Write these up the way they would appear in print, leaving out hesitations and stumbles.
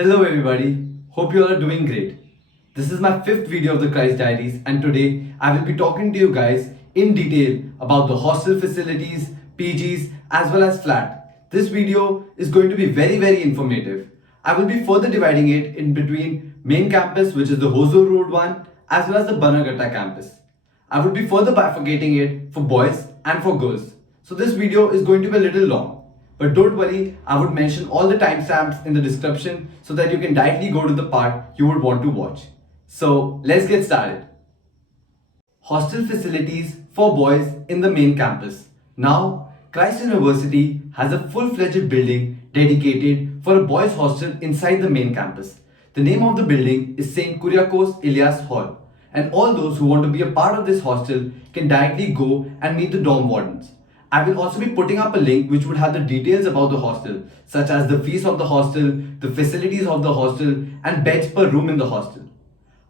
Hello everybody, hope you all are doing great. This is my fifth video of the Christ Diaries and today I will be talking to you guys in detail about the hostel facilities, PGs as well as flat. This video is going to be very informative. I will be further dividing it in between main campus, which is the Hostel Road one, as well as the Bannerghatta campus. I will be further bifurcating it for boys and for girls. So this video is going to be a little long. But don't worry, I would mention all the timestamps in the description so that you can directly go to the part you would want to watch. So let's get started. Hostel facilities for boys in the main campus. Now, Christ University has a full-fledged building dedicated for a boys' hostel inside the main campus. The name of the building is St. Kuriakos Elias Hall, and all those who want to be a part of this hostel can directly go and meet the dorm wardens. I will also be putting up a link which would have the details about the hostel, such as the fees of the hostel, the facilities of the hostel, and beds per room in the hostel.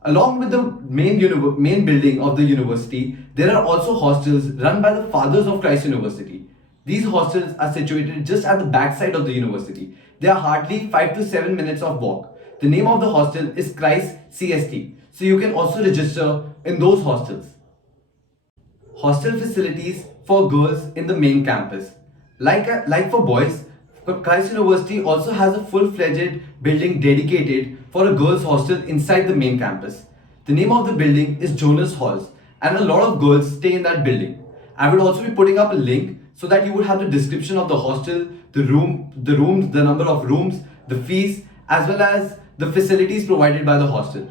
Along with the main building of the university, there are also hostels run by the fathers of Christ University. These hostels are situated just at the backside of the university. They are hardly 5 to 7 minutes of walk. The name of the hostel is Christ CST, so you can also register in those hostels. Hostel facilities for girls in the main campus. Like for boys, Christ University also has a full-fledged building dedicated for a girls' hostel inside the main campus. The name of the building is Jonas Halls, and a lot of girls stay in that building. I will also be putting up a link so that you would have the description of the hostel, the rooms, the number of rooms, the fees, as well as the facilities provided by the hostel.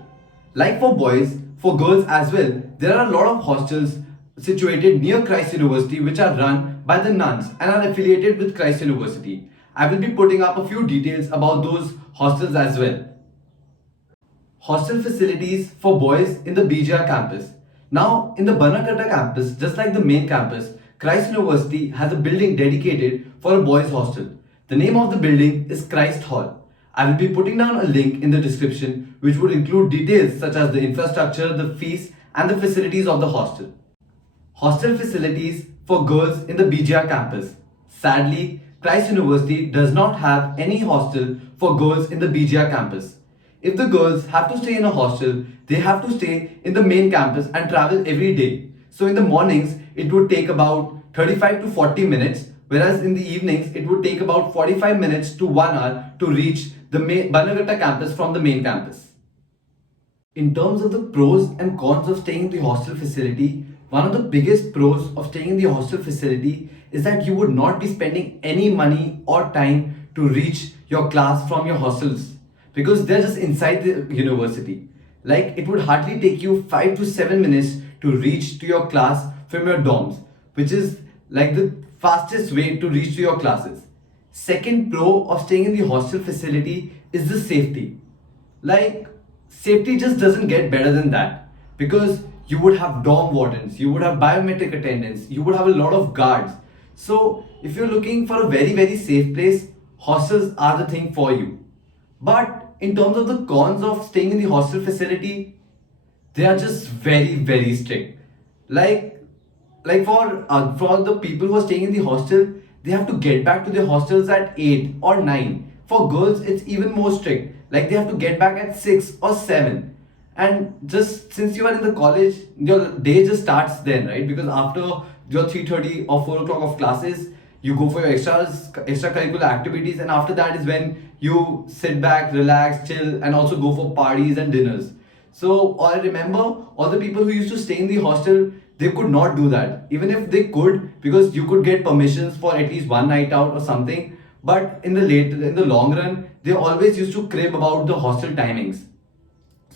Like for boys, for girls as well, there are a lot of hostels situated near Christ University which are run by the nuns and are affiliated with Christ University. I will be putting up a few details about those hostels as well. Hostel facilities for boys in the BGR campus. Now in the Bannerghatta campus, just like the main campus, Christ University has a building dedicated for a boys hostel. The name of the building is Christ Hall. I will be putting down a link in the description which would include details such as the infrastructure, the fees and the facilities of the hostel. Hostel facilities for girls in the BGR campus. Sadly, Christ University does not have any hostel for girls in the BGR campus. If the girls have to stay in a hostel, they have to stay in the main campus and travel every day. So in the mornings, it would take about 35 to 40 minutes, whereas in the evenings, it would take about 45 minutes to 1 hour to reach the Bannerghatta campus from the main campus. In terms of the pros and cons of staying in the hostel facility, one of the biggest pros of staying in the hostel facility is that you would not be spending any money or time to reach your class from your hostels because they're just inside the university. Like it would hardly take you 5 to 7 minutes to reach to your class from your dorms, which is like the fastest way to reach to your classes. Second pro of staying in the hostel facility is the safety. Like safety just doesn't get better than that because you would have dorm wardens, you would have biometric attendants, you would have a lot of guards. So if you're looking for a very safe place, hostels are the thing for you. But in terms of the cons of staying in the hostel facility, they are just very strict. Like for the people who are staying in the hostel, they have to get back to their hostels at 8 or 9. For girls, it's even more strict. Like they have to get back at 6 or 7. And just since you are in the college, your day just starts then, right? Because after your 3:30 or 4 o'clock of classes, you go for your extracurricular activities, and after that is when you sit back, relax, chill, and also go for parties and dinners. So I remember all the people who used to stay in the hostel, they could not do that. Even if they could, because you could get permissions for at least one night out or something. But in the long run, they always used to crib about the hostel timings.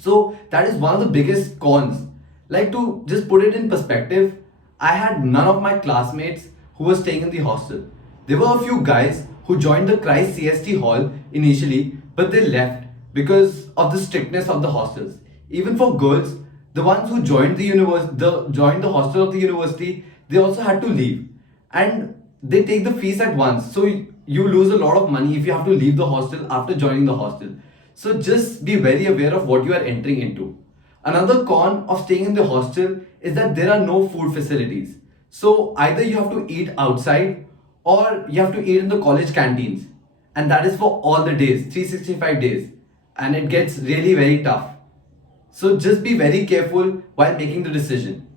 So that is one of the biggest cons. Like to just put it in perspective, I had none of my classmates who were staying in the hostel. There were a few guys who joined the Christ CST hall initially, but they left because of the strictness of the hostels. Even for girls, the ones who joined the hostel of the university, they also had to leave. And they take the fees at once. So you lose a lot of money if you have to leave the hostel after joining the hostel. So just be very aware of what you are entering into. Another con of staying in the hostel is that there are no food facilities. So either you have to eat outside or you have to eat in the college canteens. And that is for all the days, 365 days. and it gets really very tough. So just be very careful while making the decision.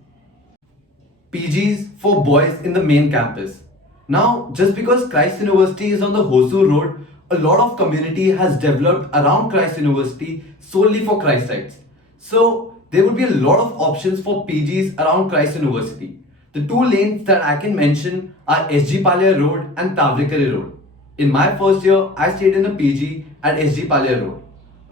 PGs for boys in the main campus. Now, just because Christ University is on the Hostel Road, a lot of community has developed around Christ University solely for Christites. So, there would be a lot of options for PGs around Christ University. The two lanes that I can mention are SG Palya Road and Tavlikare Road. In my first year, I stayed in a PG at SG Palya Road.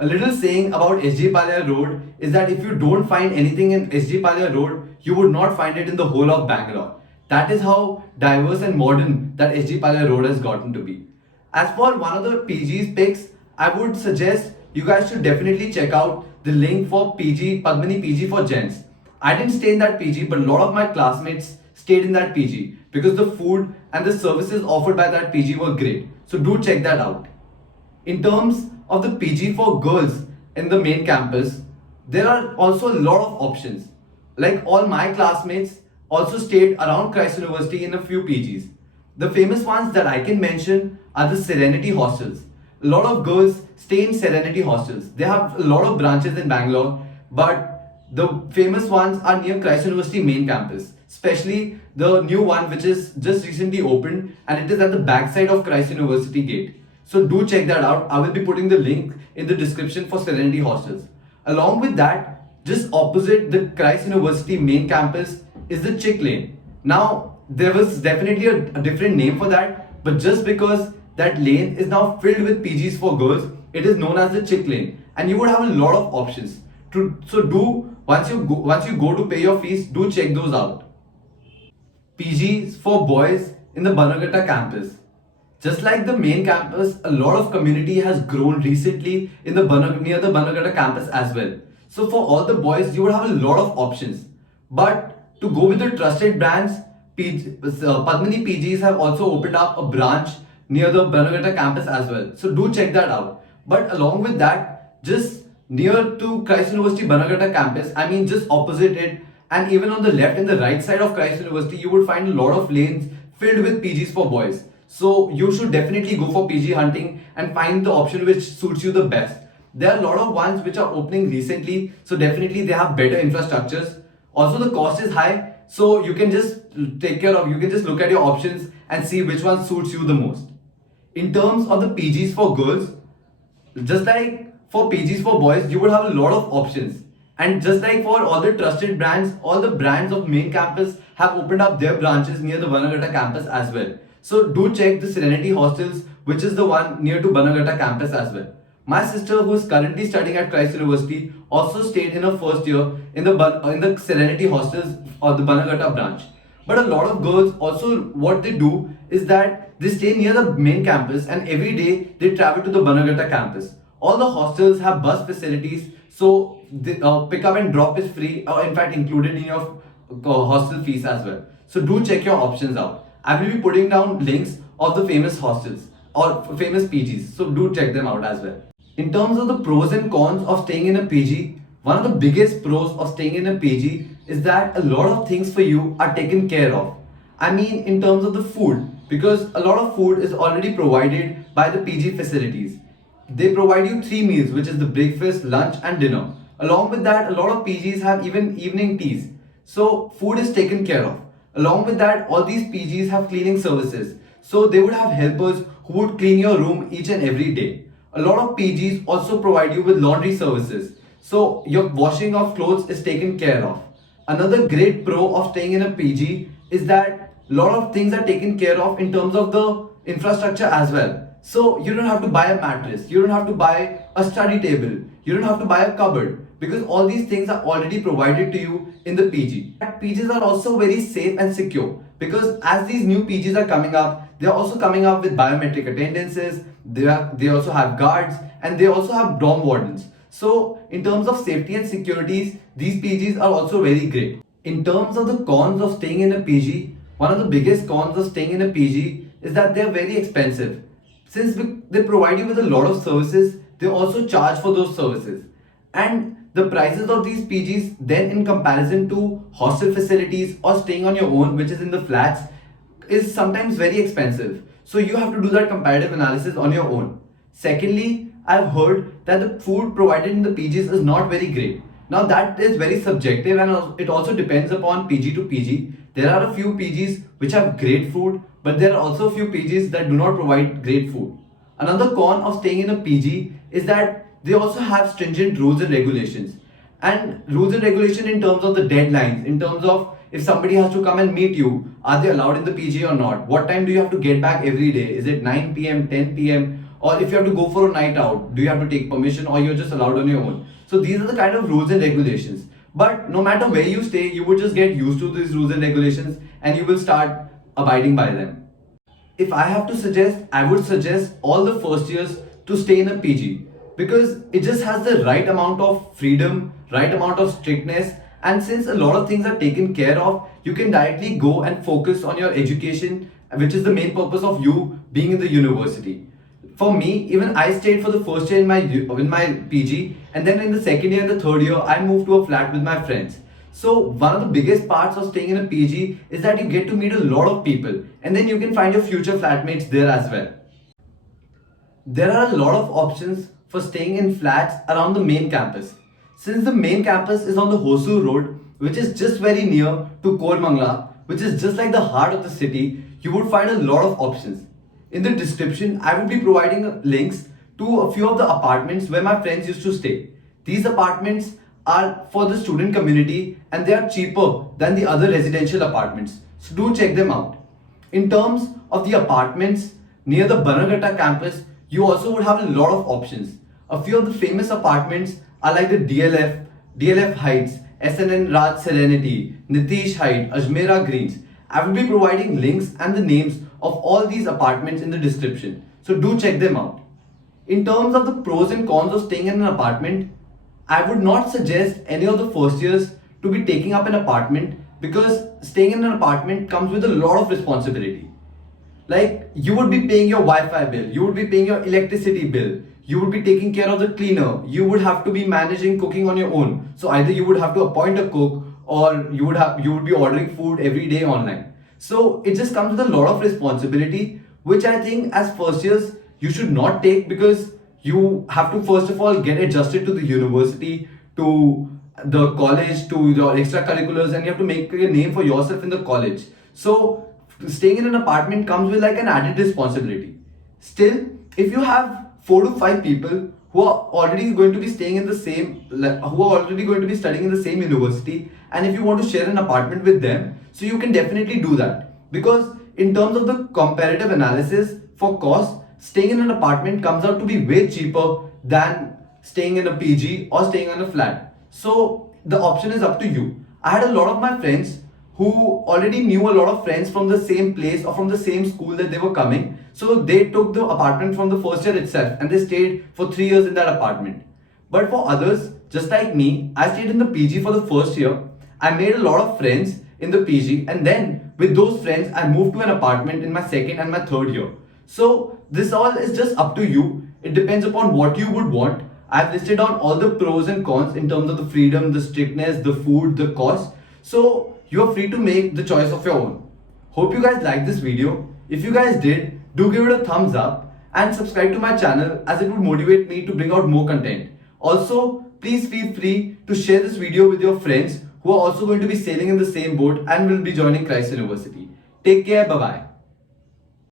A little saying about SG Palya Road is that if you don't find anything in SG Palya Road, you would not find it in the whole of Bangalore. That is how diverse and modern that SG Palya Road has gotten to be. As for one of the PG's picks, I would suggest you guys should definitely check out the link for PG, Padmini PG for Gents. I didn't stay in that PG, but a lot of my classmates stayed in that PG because the food and the services offered by that PG were great. So do check that out. In terms of the PG for girls in the main campus, there are also a lot of options. Like all my classmates also stayed around Christ University in a few PGs. The famous ones that I can mention are the Serenity Hostels. A lot of girls stay in Serenity Hostels. They have a lot of branches in Bangalore, but the famous ones are near Christ University main campus, especially the new one which is just recently opened and it is at the backside of Christ University gate. So do check that out. I will be putting the link in the description for Serenity Hostels. Along with that, just opposite the Christ University main campus is the Chick Lane. Now, there was definitely a different name for that, but just because that lane is now filled with PGs for girls, it is known as the Chick Lane. And you would have a lot of options. So do once you go to pay your fees, do check those out. PGs for boys in the Banagatta campus. Just like the main campus, a lot of community has grown recently in the near the Banagatta campus as well. So for all the boys, you would have a lot of options. But to go with the trusted brands, Padmini PGs have also opened up a branch near the Banagatta campus as well. So do check that out. But along with that, just near to Christ University Banagatta campus, I mean just opposite it, and even on the left and the right side of Christ University, you would find a lot of lanes filled with PGs for boys. So you should definitely go for PG hunting and find the option which suits you the best. There are a lot of ones which are opening recently, so definitely they have better infrastructures. Also the cost is high, so you can just you can just look at your options and see which one suits you the most. In terms of the PGs for girls, just like for PGs for boys, you would have a lot of options. And just like for all the trusted brands, all the brands of main campus have opened up their branches near the Banagatta campus as well. So do check the Serenity Hostels, which is the one near to Banagatta campus as well. My sister, who is currently studying at Christ University, also stayed in her first year in the Serenity Hostels or the Banagatta branch. But a lot of girls also, what they do is that they stay near the main campus and every day they travel to the Banagatta campus. All the hostels have bus facilities, so the pick up and drop is free, or in fact included in your hostel fees as well. So do check your options out. I will be putting down links of the famous hostels or famous PGs, so do check them out as well. In terms of the pros and cons of staying in a PG, one of the biggest pros of staying in a PG is that a lot of things for you are taken care of. I mean, in terms of the food, because a lot of food is already provided by the PG facilities. They provide you 3 meals, which is the breakfast, lunch, and dinner. Along with that, a lot of PGs have even evening teas. So, food is taken care of. Along with that, all these PGs have cleaning services. So, they would have helpers who would clean your room each and every day. A lot of PGs also provide you with laundry services. So, your washing of clothes is taken care of. Another great pro of staying in a PG is that a lot of things are taken care of in terms of the infrastructure as well. So you don't have to buy a mattress, you don't have to buy a study table, you don't have to buy a cupboard, because all these things are already provided to you in the PG. PGs are also very safe and secure because as these new PGs are coming up, they are also coming up with biometric attendances, they also have guards and they also have dorm wardens. So in terms of safety and securities, these PGs are also very great. In terms of the cons of staying in a PG, one of the biggest cons of staying in a PG is that they are very expensive. Since they provide you with a lot of services, they also charge for those services. And the prices of these PGs then in comparison to hostel facilities or staying on your own, which is in the flats, is sometimes very expensive. So you have to do that comparative analysis on your own. Secondly, I've heard that the food provided in the PGs is not very great. Now that is very subjective and it also depends upon PG to PG. There are a few PGs which have great food, but there are also a few PGs that do not provide great food. Another con of staying in a PG is that they also have stringent rules and regulations. And rules and regulation in terms of the deadlines, in terms of if somebody has to come and meet you, are they allowed in the PG or not? What time do you have to get back every day? Is it 9 p.m., 10 p.m.? Or if you have to go for a night out, do you have to take permission or you're just allowed on your own? So these are the kind of rules and regulations. But no matter where you stay, you would just get used to these rules and regulations and you will start abiding by them. If I have to suggest, I would suggest all the first years to stay in a PG because it just has the right amount of freedom, right amount of strictness, and since a lot of things are taken care of, you can directly go and focus on your education, which is the main purpose of you being in the university. For me, even I stayed for the first year in my PG, and then in the second year and the third year, I moved to a flat with my friends. So one of the biggest parts of staying in a PG is that you get to meet a lot of people, and then you can find your future flatmates there as well. There are a lot of options for staying in flats around the main campus. Since the main campus is on the Hostel road, which is just very near to Kormangla, which is just like the heart of the city, you would find a lot of options. In the description, I will be providing links to a few of the apartments where my friends used to stay. These apartments are for the student community and they are cheaper than the other residential apartments. So do check them out. In terms of the apartments near the Banagatta campus, you also would have a lot of options. A few of the famous apartments are like the DLF Heights, SNN Raj Serenity, Nitish Height, Ajmera Greens. I will be providing links and the names of all these apartments in the description. So do check them out. In terms of the pros and cons of staying in an apartment, I would not suggest any of the first years to be taking up an apartment because staying in an apartment comes with a lot of responsibility. Like you would be paying your Wi-Fi bill, you would be paying your electricity bill, you would be taking care of the cleaner, you would have to be managing cooking on your own. So either you would have to appoint a cook or you would be ordering food every day online. So it just comes with a lot of responsibility, which I think as first years you should not take because you have to first of all get adjusted to the university, to the college, to your extracurriculars, and you have to make a name for yourself in the college. So staying in an apartment comes with like an added responsibility. Still, if you have 4 to 5 people who are already going to be staying in the same, who are already going to be studying in the same university, and if you want to share an apartment with them, so you can definitely do that. Because in terms of the comparative analysis for cost, staying in an apartment comes out to be way cheaper than staying in a PG or staying in a flat. So the option is up to you. I had a lot of my friends who already knew a lot of friends from the same place or from the same school that they were coming. So they took the apartment from the first year itself and they stayed for 3 years in that apartment. But for others, just like me, I stayed in the PG for the first year. I made a lot of friends in the PG and then with those friends, I moved to an apartment in my second and my third year. So this all is just up to you. It depends upon what you would want. I've listed down all the pros and cons in terms of the freedom, the strictness, the food, the cost. So you are free to make the choice of your own. Hope you guys liked this video. If you guys did, do give it a thumbs up and subscribe to my channel as it would motivate me to bring out more content. Also, please feel free to share this video with your friends who are also going to be sailing in the same boat and will be joining Christ University. Take care, bye bye.